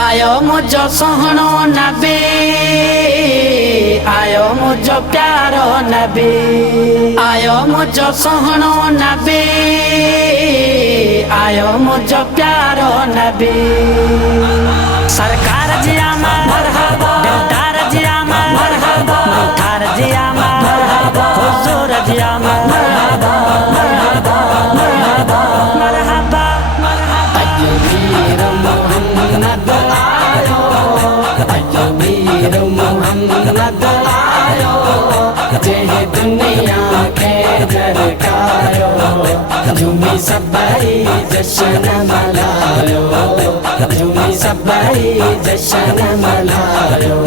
आयो मुझो सोहणो नबी, आयो मुझो प्यारो नबी, आयो मुझो सोहणो नबी, आयो मुझो प्यारो नबी। सरकार जी आमद मरहबा, दिलदार जी आमद मरहबा, मुख्तार जी आमद मरहबा, हुजूर जी आमद मरहबा मरहबा मरहबा मरहबा मरहबा। अजमीर मोहम्मद आयो, अजमीर मोहम्मद आयो, जेह दुनिया के दरकायो, झूमी सभई जश्न मनायो, झूमी सभई जश्न मनायो।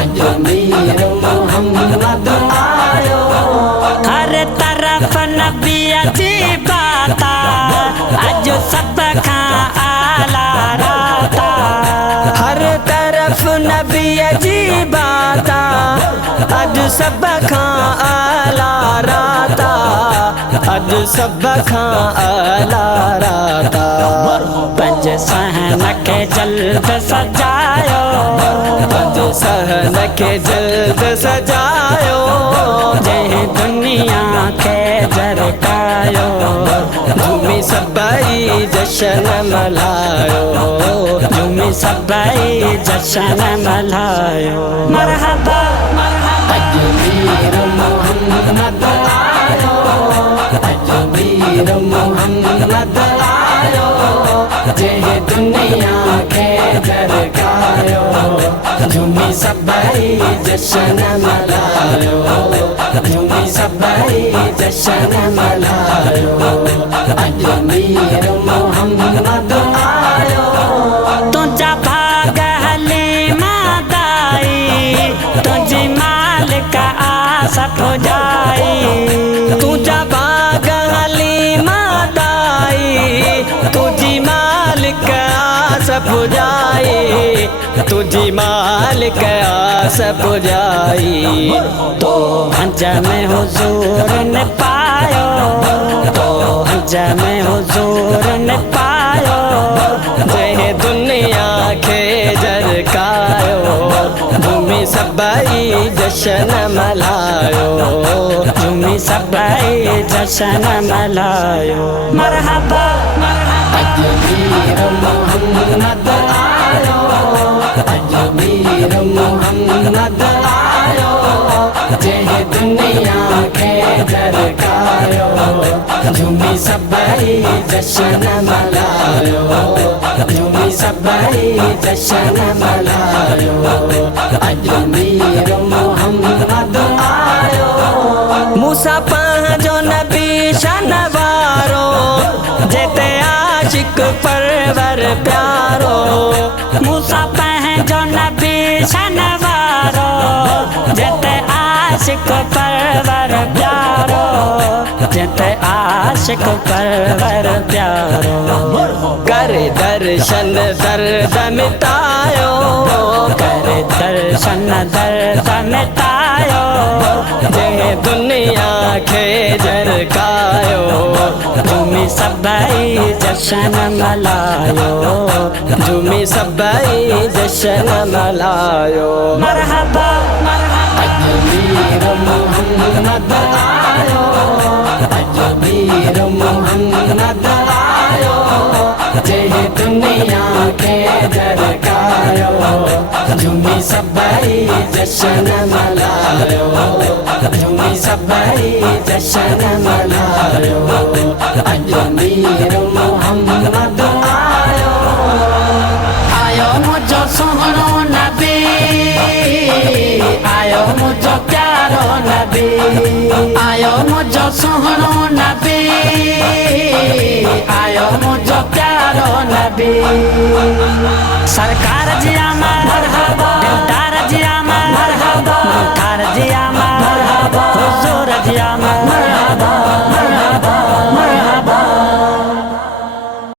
अजमीर मोहम्मद आयो, हर तरफ नबी जी बाता, अज सब खां आला राता, हर तरफ नबी जी बाता, अज सब खां आला राता, अज सब खां आला राता। पंज सहन के जल्द सजायो, पंज सहन के जल्द सजायो, जय दुनिया के जरकायो, झूमी सभई जश्न मनायो, झूमी सभई जश्न मनायो। मरहबा मरहबा। अजमीर मोहम्मद आयो, अजमीर मोहम्मद आयो, जेह दुनिया के दरकायो, झूमी सभई जश्न मनायो, झूमी सभई जश्न मनायो। अजमीर मोहम्मद आयो, तुझा भाग हलीमा दाई, तुझी मालिक आसफ जाई, तुझा भाग हलीमा दाई, तुझी मालिक आसफ जाई, तुझी मालिक आसफ जाई। तो हंज में हुजूर ने पायो, तो हंज में हुजूर ने पायो, जय दुनिया के जरकायो, झूमी सभई जश्न मनायो, झूमी सभई जश्न मनायो। मरहबा मरहबा। अजमीर मोहम्मद आयो, अजमीर मोहम्मद आयो, जेह दुनिया के दरकायो, झूमी सभई जश्न मनायो, झूमी सभई जश्न मनायो। अजमीर मोहम्मद आयो, मूसा पंहिंजो नबी शनवारो, जेते आशिक परवर प्यारो, मूसा पंहिंजो नबी शनवारो, जेते आशिक परवर प्यारो, जेते आशिक परवर प्यारो। कर दर्शन दर्द मिटायो, कर दर्शन दर्द मिटायो, जय दुनिया के जरकायो, झूमी सभई जश्न मनायो, झूमी सभई जश्न मनायो। मरहबा मरहबा। अजमीर मोहम्मद आयो, अजमीर मोहम्मद आयो, जेह दुनिया के दरकायो, झूमी सभई जश्न मनायो, झूमी सभई जश्न मनायो। अजमीर मोहम्मद आयो, आयो मुझो सोहणो नबी, आयो मुझो प्यारो नबी, आयो मुझो सोहणो नबी, आयो मुझो प्यारो नबी। सरकार जी आमद